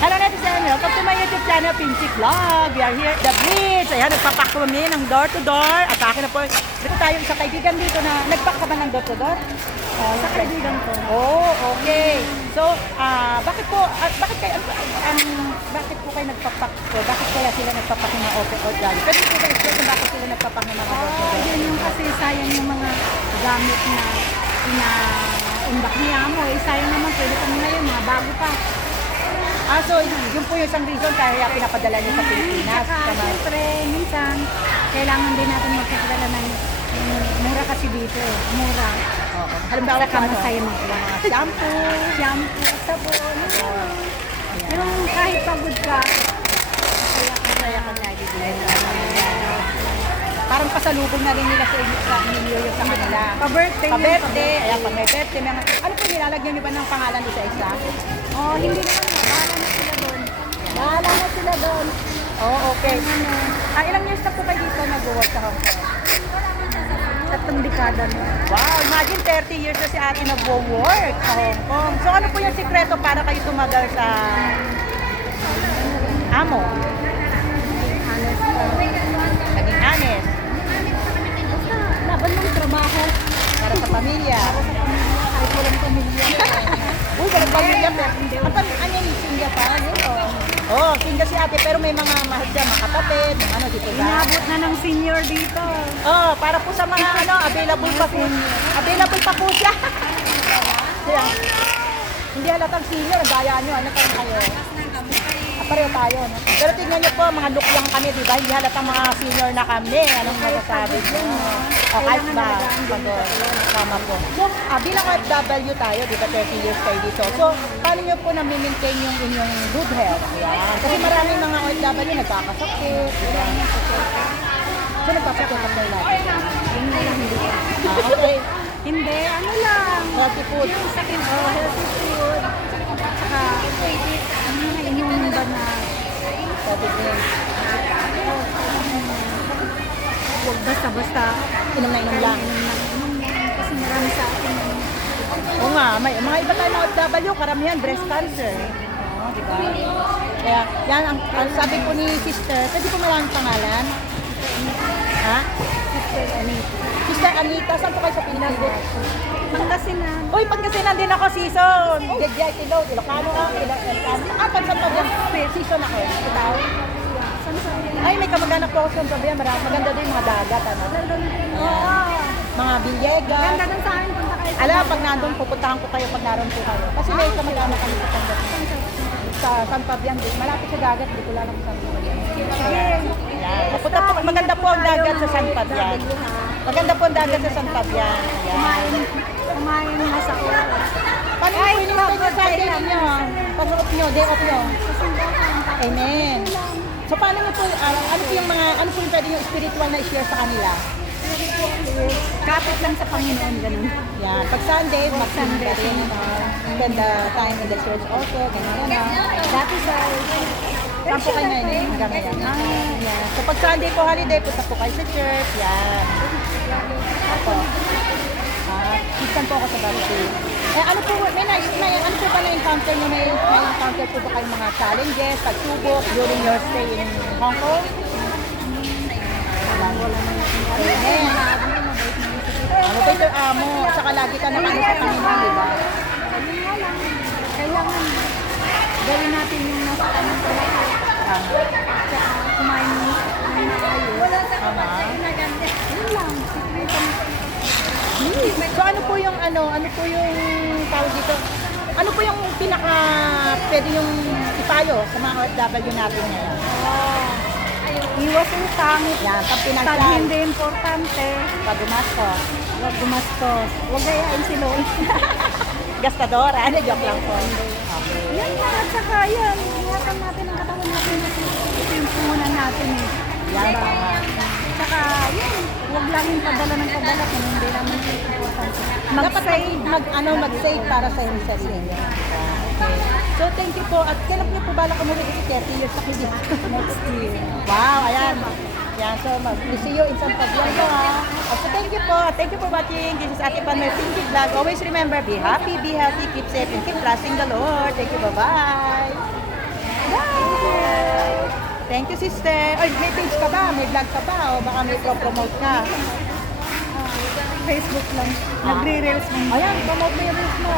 Hello natin sa inyo. Welcome to my YouTube channel, Pinky Vlog. We are here at the beach. Ayan, nagpapak kami ng door to door. At sa akin na po, dito tayo sa kaibigan dito na nagpak ka ba ng door to door? Sa kaibigan ko. Oh, okay. So, bakit po, bakit po kayo nagpapak? Bakit kaya sila nagpapak ng mga OPO? Pwede po ba explain kung bakit sila nagpapak ng mga door to door? Yun yung kasi sayang yung mga gamit na ina-unbak niya mo. Sayang naman, pwede pa nila yun, mga bago pa. So, yun po yung isang reason kaya pinapadala niyo sa Pilipinas. Saka, siyempre, minsan, kailangan din natin magpapadala ng mura kasi dito eh. Mura. Oo. Halimbawa Saka masaya mga shampoo. Shampoo, sabon. Yung kahit pagod ka, Masaya ka na parang pasalubong na rin nila sa inyo sa New Year sa kanila. pa-birthday. Pa-birthday. Ayan, pag may birthday. Ano po nilalagyan niyo ba ng pangalan doon sa isa? Oh, hindi naman na. Bahala na sila doon. Bahala na sila doon. Oh, okay. Ilang years na po kayo dito nag-work sa Hong Kong? 3 dekada na. Wow, imagine 30 years na si ate nag-work sa Hong Kong. So ano po yung sikreto para kayo tumagal sa amo? Honest ka. Naging honest. Laban ng trabaho. Para sa pamilya. Kahit walang pamilya. Uy, walang pamilya. Ano yung singa pa? Oh, singa si ate pero may mga mahal siya, makapatid, mga ano dito ba? Inabot na ng senior dito. Oh, para po sa mga ano, available pa po. Available pa po siya. Kaya, hindi halatang senior, gaya nyo, ano parang kayo? Pareho tayo, no? Pero tingnan nyo po, mga look lang kami, di ba? Hindi halatang mga senior na kami. Anong masasabi nyo? O, kahit ba? Tama po. So, bilang OFW tayo, di ba, 30 years kayo dito. So, paano nyo po na-maintain yung inyong good health? Yan. Kasi maraming mga OFW nagkakasakit, di ba? So, nagkakasakit kayo natin. Yun na lang hindi. Okay. Hindi, ano lang. Healthy food. Yung sakit, healthy food. Saka, ano na inyong ba na Healthy drink. huwag basta-basta. Inom na inom lang. Kasi marami sa atin. Oo nga, may mga iba tayo na OFW, karamihan breast cancer. Oo, di ba? Kaya, yan, ang sabi ko ni sister, pwede ko malang pangalan? Ha? Sister Anita. Sister Anita, saan po kayo sa Pilipinas? Pangasinan. Uy, Pangasinan din ako season! Gagay, Tilo, Ilocano ka, Ilocano. Pag sa season ako, itaw. Ay, may kamag-anak po ako sa Pabia, maganda din yung mga dagat, ano? Ayan. Mga Villegas. Ganda dun sa akin, punta kayo. Alam, pag nandun, pupuntahan ko kayo pag naroon po kayo. Kasi may kamag-anak kami sa Pangasinan. Sa San Fabian din. Malapit sa dagat, di ko lang kung saan po. Ayan. Papunta po, maganda po ang dagat sa San Fabian. Maganda po ang dagat sa San Fabian. Ayan. Kumain na sa oras. Paano po yung Sunday ninyo? Pag-off nyo, day off nyo. Amen. So paano nyo po, ano po yung mga, ano po yung pwede yung spiritual na i-share sa kanila? Kapit lang sa Panginoon, ganun. Yan. Pag Sunday, mag-Sunday rin. Spend the time in the church also. Ganyan na. Dati sa... Saan po kayo ngayon? Hanggang ngayon. Yan. So pag Sunday po holiday, punta po kayo sa church. Yan. Ako. Minsan po ako sa barbecue. Ano po, ano po ba na-encounter nyo? May encounter po ba kayong mga challenges, pagsubok during your stay in Hong Kong? Amen. Mabait yung amo. At saka lagi ka naman sa Panginoon, di ba? Ayun nga lang. Kailangan gawin natin yung nasa kanang talaga. Tsaka kumain ng maayos. Tama. Yun lang. Sikretan. So ano po yung tawag dito? Ano po yung pinaka pwede yung ipayo sa mga OFW natin ngayon? Iwas utang. Yan, pag Pag pinagyan, hindi importante, pag gumastos. huwag gumastos. Huwag gayain si Lord. Gastadora, ano, joke lang po. Okay. Yan lang. At saka yan. Ingatan natin ang katawan natin. Ito yung puhunan natin eh. Yan, Tsaka yan. Huwag lang yung padala ng padala kung hindi naman yung importante. dapat mag-save para sa inyong sarili. Okay. So, thank you po. At kailan niyo po balak umuwi kasi 30 years ako dito. Next year. Wow, ayan. Yan, so see you in San Fabian po ha. So, thank you po. Thank you for watching. This is Ate Pan, my Pinky Vlog. Always remember, be happy, be healthy, keep safe, and keep trusting the Lord. Thank you, bye-bye. Thank you, sister. Ay, may page ka ba? May vlog ka ba? O baka may promote ka? Facebook lang. Nagre-reels lang. Ayan, promote mo yung reels mo.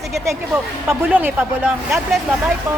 Sige, thank you po. Pabulong. God bless. Bye-bye po.